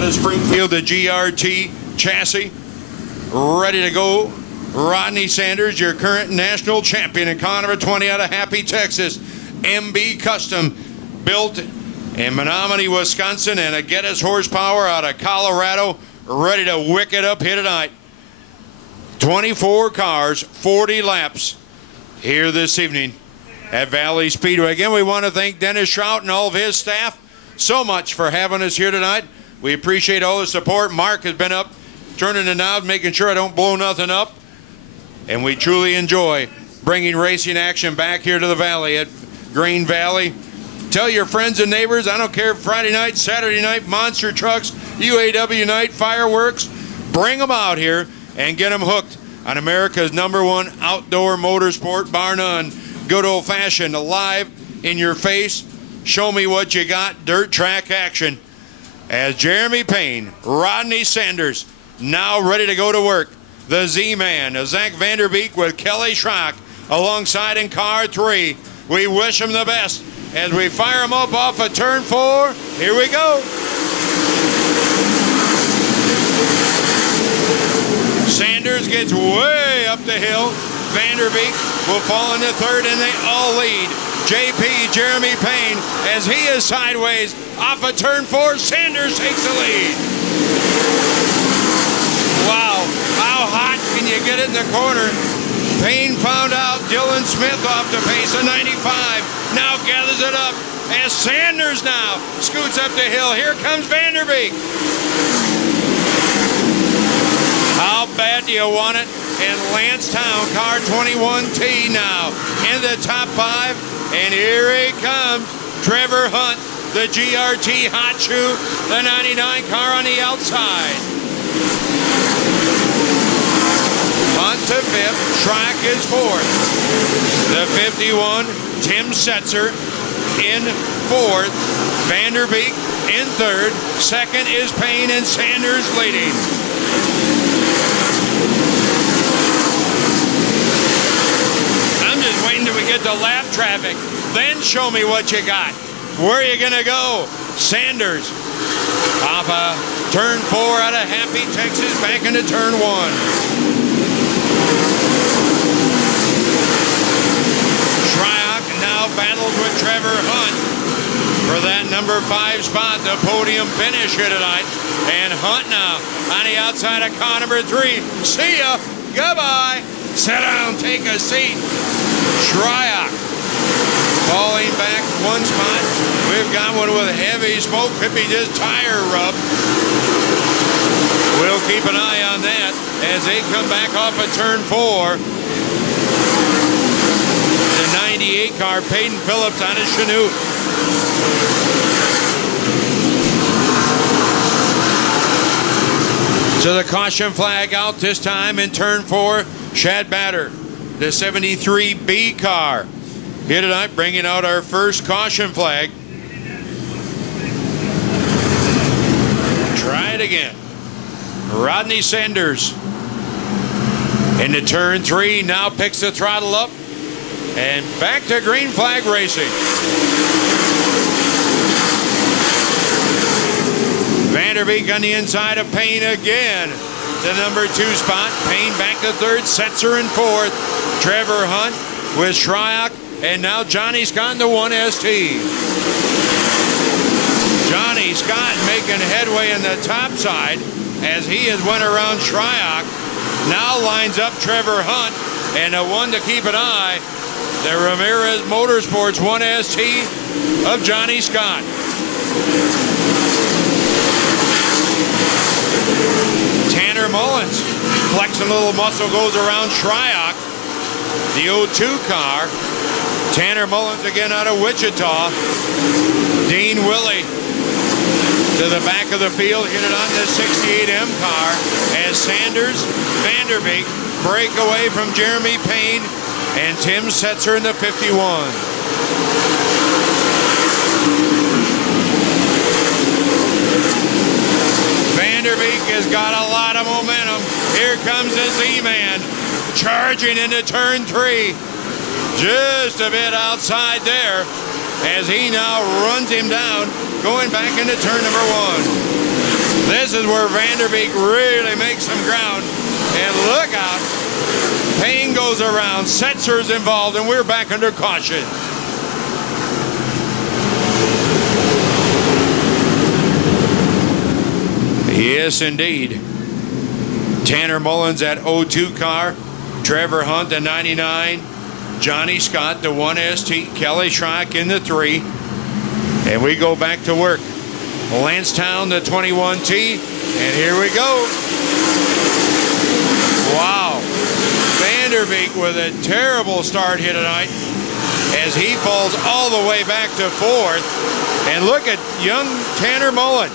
out of Springfield, the GRT chassis, ready to go. Rodney Sanders, your current national champion, and Connor 20 out of Happy, Texas. MB Custom, built in Menominee, Wisconsin, and a Geddes horsepower out of Colorado, ready to wick it up here tonight. 24 cars, 40 laps here this evening at Valley Speedway. Again, we want to thank Dennis Trout and all of his staff so much for having us here tonight. We appreciate all the support. Mark has been up turning the knob, making sure I don't blow nothing up. And we truly enjoy bringing racing action back here to the Valley at Green Valley. Tell your friends and neighbors, I don't care if Friday night, Saturday night, monster trucks, UAW night, fireworks, bring them out here and get them hooked on America's #1 outdoor motorsport, bar none. Good old-fashioned, live, in your face, show me what you got, dirt track action. As Jeremy Payne, Rodney Sanders, now ready to go to work. The Z-Man, Zach Vanderbeek with Kelly Schrock alongside in car 3. We wish him the best as we fire him up off of turn 4. Here we go. Sanders gets way up the hill. Vanderbeek will fall into third, and they all lead. JP, Jeremy Payne, as he is sideways off of turn 4. Sanders takes the lead. Wow, how hot can you get it in the corner? Payne found out. Dylan Smith off the pace of 95. Now gathers it up as Sanders now scoots up the hill. Here comes Vanderbeek. How bad do you want it? In Lancetown, car 21T now in the top 5. And here he comes, Trevor Hunt, the GRT hot shoe, the 99 car on the outside. Hunt to 5th, Schrock is 4th. The 51, Tim Setzer in 4th. Vanderbeek in 3rd. 2nd is Payne, and Sanders leading. I'm just waiting till we get to lap traffic. Then show me what you got. Where are you going to go? Sanders off of turn 4 out of Happy, Texas, back into turn 1. Now battles with Trevor Hunt for that number 5 spot, the podium finish here tonight. And Hunt now on the outside of car number 3. See ya. Goodbye. Sit down. Take a seat. Shryock falling back 1 spot. We've got one with heavy smoke. Could be just tire rub. We'll keep an eye on that as they come back off of turn 4. 98 car, Peyton Phillips on his Chinook. So the caution flag out this time in turn 4. Shad Batter, the 73B car. Here tonight, bringing out our first caution flag. Try it again. Rodney Sanders into turn 3, now picks the throttle up. And back to green flag racing. Vanderbeek on the inside of Payne again. The number 2 spot. Payne back to 3rd. Setzer in 4th. Trevor Hunt with Shryock. And now Johnny Scott in the 1ST. Johnny Scott making headway in the top side as he has went around Shryock. Now lines up Trevor Hunt. And the one to keep an eye, the Ramirez Motorsports 1ST of Johnny Scott. Tanner Mullins flexing a little muscle, goes around Shryock. The 02 car. Tanner Mullins again out of Wichita. Dean Willie to the back of the field, hit it on the 68M car as Sanders, Vanderbeek break away from Jeremy Payne and Tim Setzer in the 51. Vanderbeek has got a lot of momentum. Here comes the Z-Man charging into turn 3. Just a bit outside there as he now runs him down, going back into turn number 1. This is where Vanderbeek really makes some ground. And look out. Payne goes around. Setzer's involved, and we're back under caution. Yes, indeed. Tanner Mullins at 02 car. Trevor Hunt, the 99. Johnny Scott, the 1ST. Kelly Schrock in the 3. And we go back to work. Lancetown, the 21T. And here we go. Wow. Vanderbeek with a terrible start here tonight as he falls all the way back to 4th. And look at young Tanner Mullen.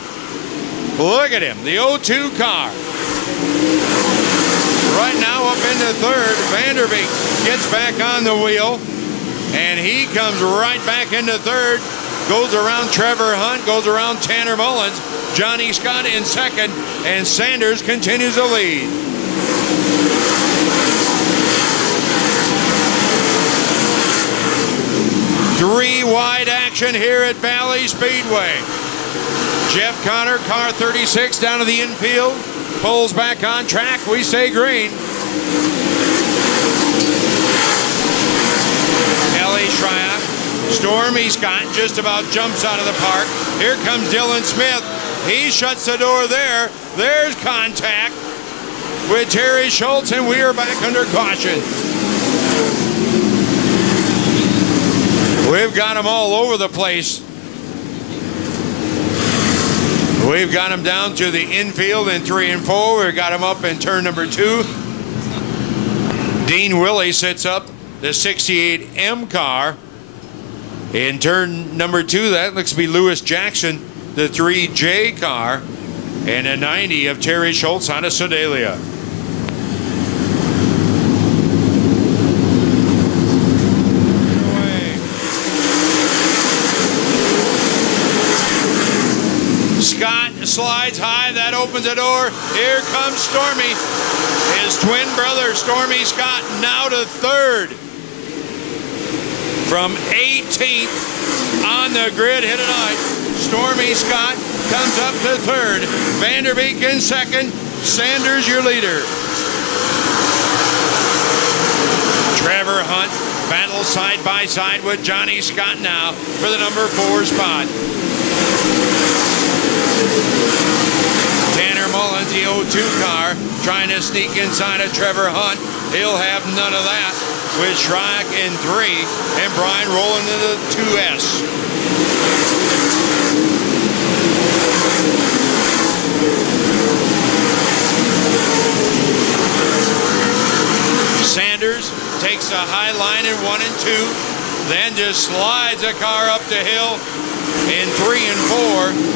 Look at him, the 02 car. Right now up into 3rd. Vanderbeek gets back on the wheel, and he comes right back into 3rd. Goes around Trevor Hunt, goes around Tanner Mullins. Johnny Scott in 2nd, and Sanders continues to lead. Three wide action here at Valley Speedway. Jeff Connor, car 36, down to the infield. Pulls back on track. We say green. Kelly Schreier. Stormy Scott just about jumps out of the park. Here comes Dylan Smith. He shuts the door there. There's contact with Terry Schultz, and we are back under caution. We've got them all over the place. We've got him down to the infield in 3 and 4. We've got him up in turn number 2. Dean Willey sits up the 68M car in turn number 2. That looks to be Lewis Jackson, the 3J car, and a 90 of Terry Schultz out of Sedalia. Scott slides high. That opens the door. Here comes Stormy. His twin brother, Stormy Scott, now to 3rd. From 18th on the grid here tonight. Stormy Scott comes up to 3rd. Vanderbeek in 2nd. Sanders, your leader. Trevor Hunt battles side by side with Johnny Scott now for the number 4 spot. Tanner Mullins, the 02 car, trying to sneak inside of Trevor Hunt. He'll have none of that with Schreck in 3 and Brian rolling into the 2S. Sanders takes a high line in 1 and 2, then just slides the car up the hill in 3 and 4.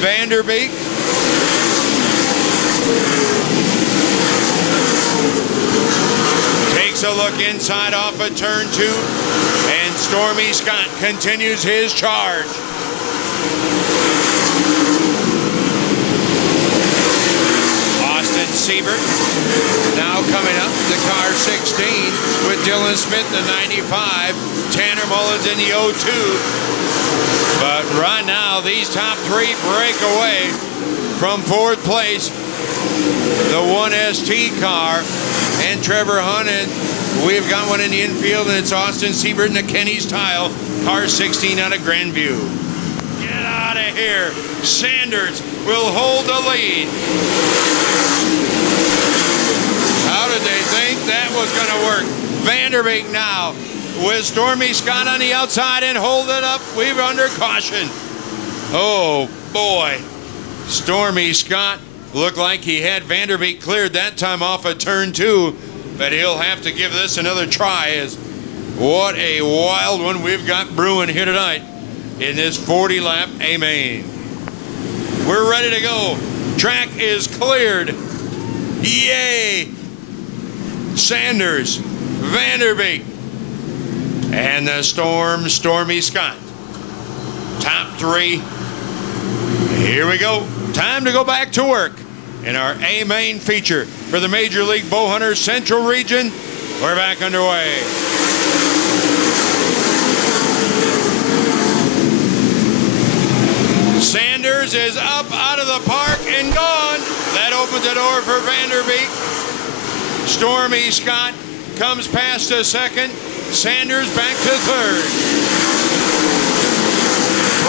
Vanderbeek. Takes a look inside off of turn 2, and Stormy Scott continues his charge. Austin Siebert now coming up the car 16 with Dylan Smith, the 95, Tanner Mullins in the 02. But right now, these top 3 break away from 4th place. The 1ST car and Trevor Hunt. And we've got one in the infield, and it's Austin Siebert in the Kenny's Tile, car 16 out of Grandview. Get out of here. Sanders will hold the lead. How did they think that was going to work? Vanderbeek now with Stormy Scott on the outside and hold it up. We're under caution. Oh, boy. Stormy Scott looked like he had Vanderbeek cleared that time off of turn 2, but he'll have to give this another try. As what a wild one we've got brewing here tonight in this 40-lap A-Main. We're ready to go. Track is cleared. Yay! Sanders, Vanderbeek, and the Stormy Scott. Top 3. Here we go. Time to go back to work in our A-Main feature for the Major League Bowhunter Central Region. We're back underway. Sanders Sanders is up out of the park and gone. That opens the door for Vanderbeek. Stormy Scott comes past to second. Sanders back to third.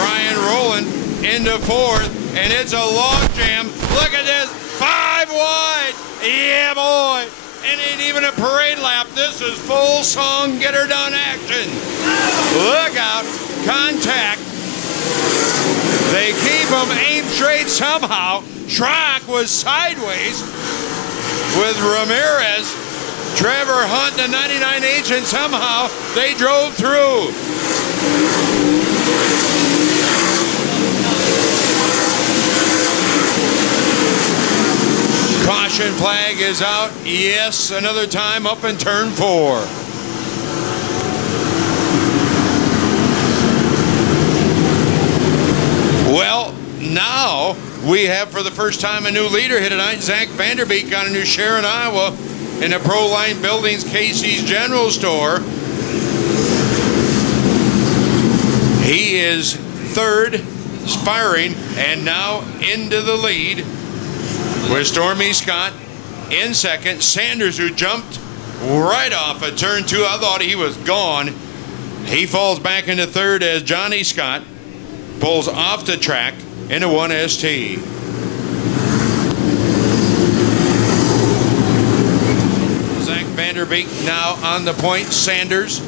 Brian Rowland into fourth, and it's a log jam. Look at this, 5 wide. Yeah, boy. And ain't even a parade lap. This is full song, get her done action. Look out, contact. They keep them aimed straight somehow. Track was sideways with Ramirez. Trevor Hunt, the 99H, and somehow they drove through. Caution flag is out. Yes, another time up in turn 4. Well, now we have for the first time a new leader here tonight. Zach Vanderbeek got a new share in Iowa in the Proline Buildings Casey's General Store. He is third, firing, and now into the lead with Stormy Scott in second. Sanders, who jumped right off at turn 2. I thought he was gone. He falls back into third as Johnny Scott pulls off the track into 1ST. Zach Vanderbeek now on the point. Sanders.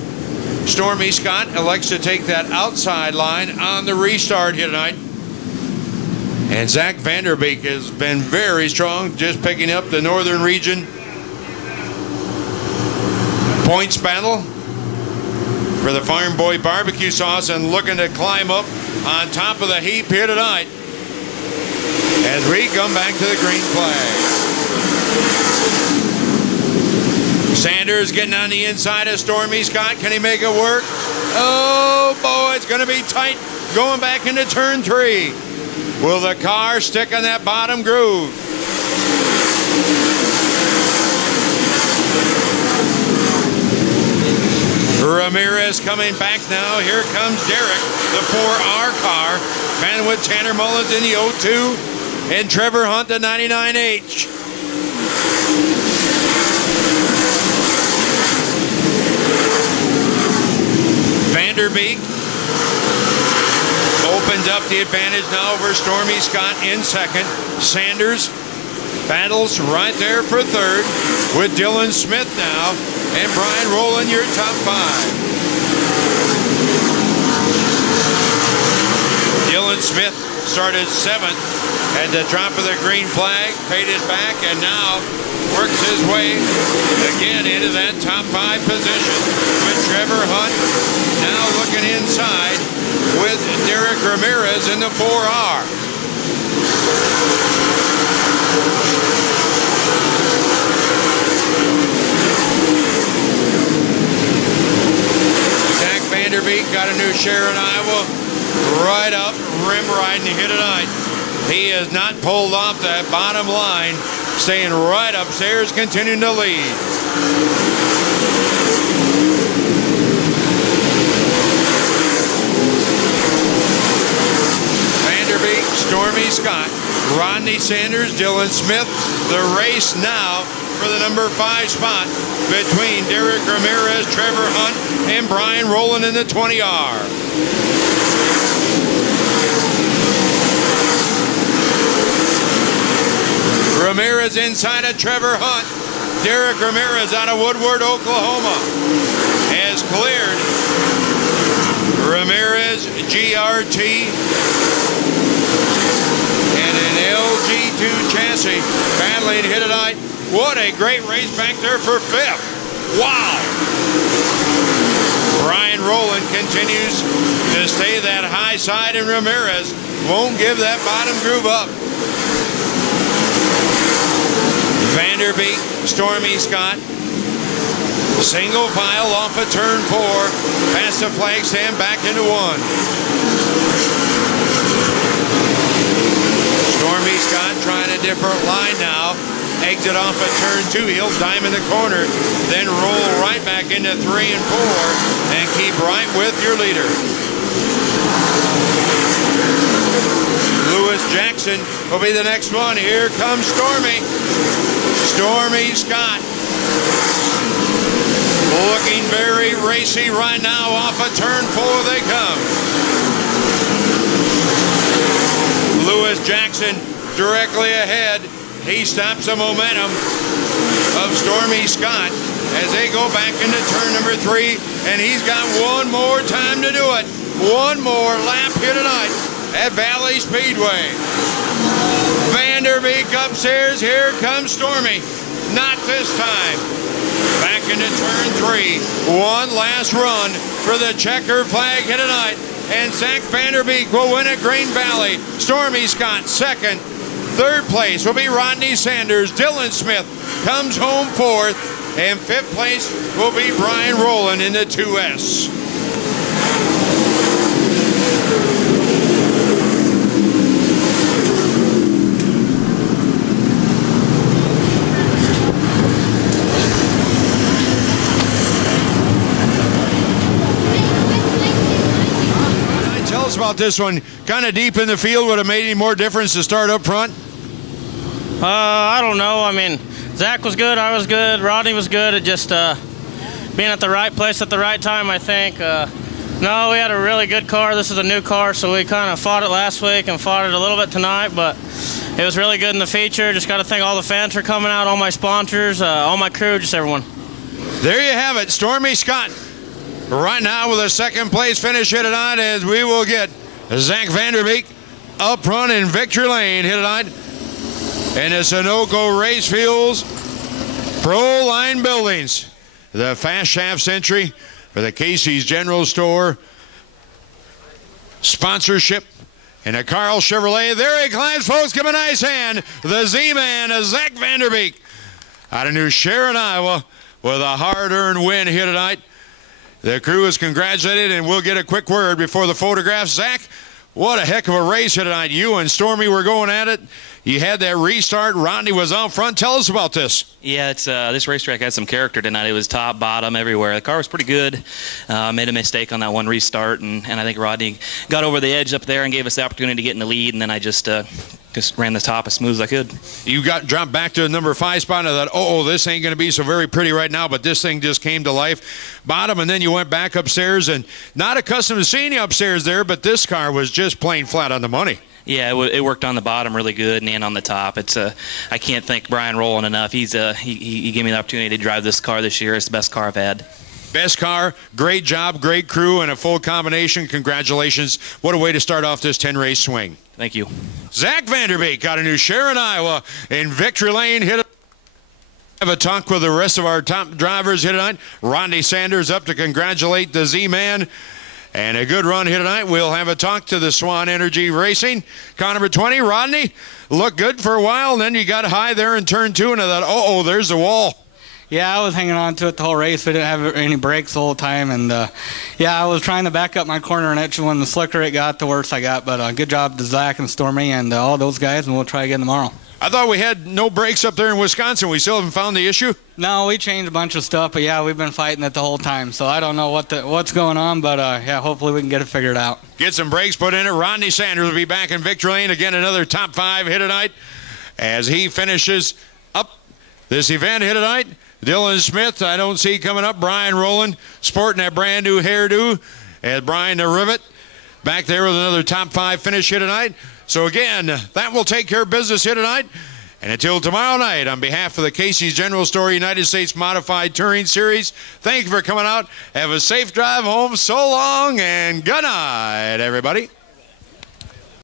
Stormy Scott elects to take that outside line on the restart here tonight. And Zach Vanderbeek has been very strong, just picking up the northern region points battle for the Farm Boy barbecue sauce, and looking to climb up on top of the heap here tonight as we come back to the green flag. Sanders getting on the inside of Stormy Scott. Can he make it work? Oh boy, it's going to be tight going back into turn 3. Will the car stick on that bottom groove? Ramirez coming back now. Here comes Derek, the 4R car. Man with Tanner Mullins in the 02. And Trevor Hunt, the 99H. Vanderbeek opens up the advantage now over Stormy Scott in second. Sanders battles right there for third with Dylan Smith now. And Brian Rowland, your top 5. Dylan Smith started 7th at the drop of the green flag, faded back, and now works his way again into that top 5 position with Trevor Hunt now looking inside with Derek Ramirez in the 4R. Zach Vanderbeek got a new share in Iowa, right up, rim riding here tonight. He has not pulled off that bottom line, staying right upstairs, continuing to lead. Vanderbeek, Stormy Scott, Rodney Sanders, Dylan Smith. The race now for the number 5 spot between Derek Ramirez, Trevor Hunt, and Brian Rowland in the 20R. Ramirez inside of Trevor Hunt. Derek Ramirez out of Woodward, Oklahoma, has cleared Ramirez GRT and an LG2 chassis battling here tonight. What a great race back there for 5th. Wow. Brian Rowland continues to stay that high side, and Ramirez won't give that bottom groove up. Vanderbeek, Stormy Scott, single file off of turn 4, past the flag stand, back into 1. Stormy Scott trying a different line now. Exit off of turn 2, he'll dime in the corner, then roll right back into 3 and 4, and keep right with your leader. Lewis Jackson will be the next one. Here comes Stormy. Stormy Scott. Looking very racy right now. Off of turn 4 they come. Lewis Jackson directly ahead. He stops the momentum of Stormy Scott as they go back into turn number 3, and he's got one more time to do it. One more lap here tonight at Valley Speedway. Vanderbeek upstairs. Here comes Stormy. Not this time. Back into turn 3. One last run for the checker flag here tonight. And Zach Vanderbeek will win at Green Valley. Stormy Scott second. Third place will be Rodney Sanders. Dylan Smith comes home fourth. And fifth place will be Brian Rowland in the 2S. Tell us about this one. Kind of deep in the field. Would have made any more difference to start up front? I don't know. I mean, Zach was good, I was good, Rodney was good. It just being at the right place at the right time, I think. No, we had a really good car. This is a new car, so we kind of fought it last week and fought it a little bit tonight, but it was really good in the feature. Just got to thank all the fans for coming out, all my sponsors, all my crew, just everyone. There you have it, Stormy Scott. Right now with a second place finish here tonight, as we will get Zach Vanderbeek up front in victory lane here tonight in the Sunoco Racefields Pro Line Buildings. The Fast Shaft Century for the Casey's General Store sponsorship. And a Carl Chevrolet. There he climbs, folks. Give him a nice hand. The Z-Man, Zach Vanderbeek, out of New Sharon, Iowa, with a hard-earned win here tonight. The crew is congratulated, and we'll get a quick word before the photographs. Zach, what a heck of a race here tonight. You and Stormy were going at it. You had that restart. Rodney was out front. Tell us about this. Yeah, it's this racetrack had some character tonight. It was top, bottom, everywhere. The car was pretty good. Made a mistake on that one restart, and I think Rodney got over the edge up there and gave us the opportunity to get in the lead, and then I just ran the top as smooth as I could. You got dropped back to the number 5 spot, and I thought, oh, this ain't going to be so very pretty right now, but this thing just came to life. Bottom, and then you went back upstairs, and not accustomed to seeing you upstairs there, but this car was just plain flat on the money. Yeah, it worked on the bottom really good and on the top. It's I can't thank Brian Rowland enough. He gave me the opportunity to drive this car this year. It's the best car I've had. Best car, great job, great crew, and a full combination. Congratulations. What a way to start off this 10-race swing. Thank you. Zach Vanderbeek out of New Sharon, Iowa, in victory lane. Have a talk with the rest of our top drivers here tonight. Rodney Sanders up to congratulate the Z-Man. And a good run here tonight. We'll have a talk to the Swan Energy Racing. Car number 20, Rodney, looked good for a while, and then you got high there in turn 2, and I thought, uh-oh, there's the wall. Yeah, I was hanging on to it the whole race. We didn't have any brakes the whole time, and yeah, I was trying to back up my corner, and actually when the slicker it got, the worse I got. But good job to Zach and Stormy and all those guys, and we'll try again tomorrow. I thought we had no brakes up there in Wisconsin. We still haven't found the issue? No, we changed a bunch of stuff, but yeah, we've been fighting it the whole time. So I don't know what's going on, but yeah, hopefully we can get it figured out. Get some brakes put in it. Rodney Sanders will be back in victory lane. Again, another top 5 hit tonight as he finishes up this event here tonight. Dylan Smith, I don't see coming up. Brian Rowland sporting that brand new hairdo. And Brian the Rivet back there with another top 5 finish here tonight. So again, that will take care of business here tonight. And until tomorrow night, on behalf of the Casey's General Store United States Modified Touring Series, thank you for coming out. Have a safe drive home. So long and good night, everybody.